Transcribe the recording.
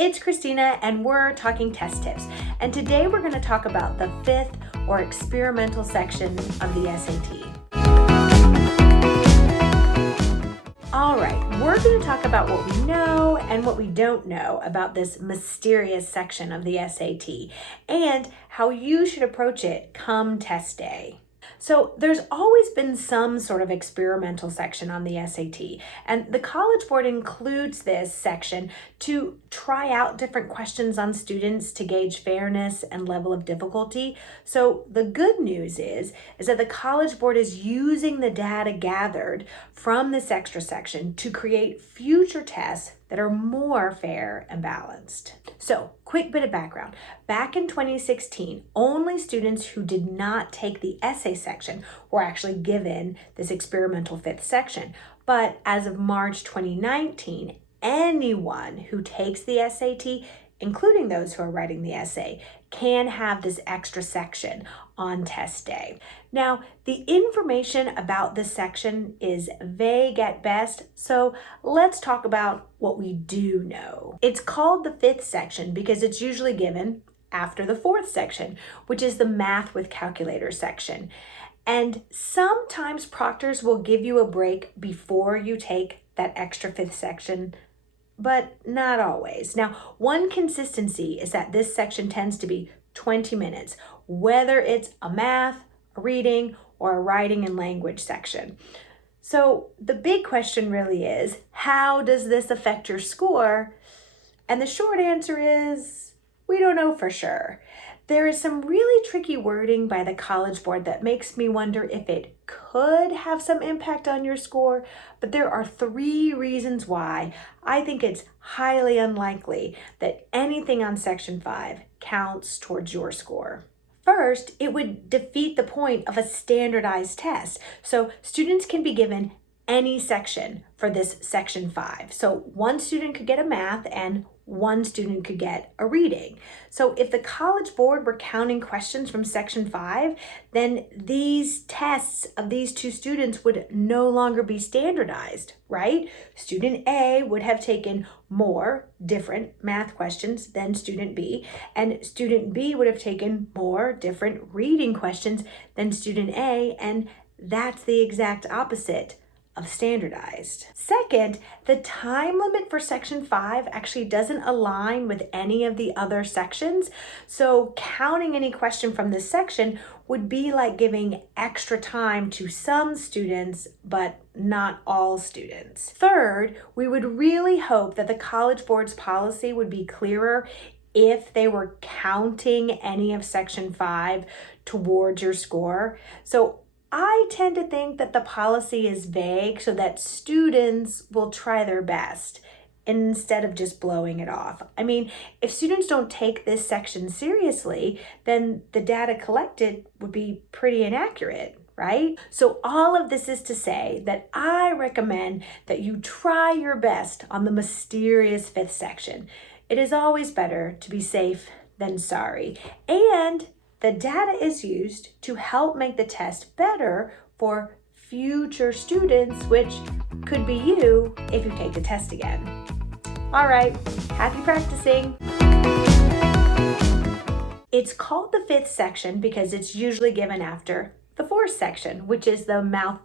it's Christina and we're talking test tips. And today we're going to talk about the fifth or experimental section of the SAT. All right, we're going to talk about what we know and what we don't know about this mysterious section of the SAT and how you should approach it come test day. So there's always been some sort of experimental section on the SAT, and the College Board includes this section to try out different questions on students to gauge fairness and level of difficulty. So the good news is that the College Board is using the data gathered from this extra section to create future tests that are more fair and balanced. So, quick bit of background. Back in 2016, only students who did not take the essay section were actually given this experimental fifth section. But as of March 2019, anyone who takes the SAT, including those who are writing the essay, can have this extra section on test day. Now, the information about this section is vague at best, so let's talk about what we do know. It's called the fifth section because it's usually given after the fourth section, which is the math with calculator section. And sometimes proctors will give you a break before you take that extra fifth section, but not always. Now, one consistency is that this section tends to be 20 minutes, whether it's a math, a reading, or a writing and language section. So the big question really is, how does this affect your score? And the short answer is, we don't know for sure. There is some really tricky wording by the College Board that makes me wonder if it could have some impact on your score, but there are 3 reasons why I think it's highly unlikely that anything on Section 5 counts towards your score. First, it would defeat the point of a standardized test. So students can be given any section for this Section 5. So one student could get a math and one student could get a reading. So if the College Board were counting questions from Section 5, then these tests of these 2 students would no longer be standardized, right? Student A would have taken more different math questions than student B, and student B would have taken more different reading questions than student A, and that's the exact opposite of standardized. Second, the time limit for Section 5 actually doesn't align with any of the other sections, so counting any question from this section would be like giving extra time to some students, but not all students. Third, we would really hope that the College Board's policy would be clearer if they were counting any of Section 5 towards your score. So I tend to think that the policy is vague so that students will try their best instead of just blowing it off. I mean, if students don't take this section seriously, then the data collected would be pretty inaccurate, right? So all of this is to say that I recommend that you try your best on the mysterious fifth section. It is always better to be safe than sorry. And the data is used to help make the test better for future students, which could be you if you take the test again. All right, happy practicing. It's called the fifth section because it's usually given after the fourth section, which is the math.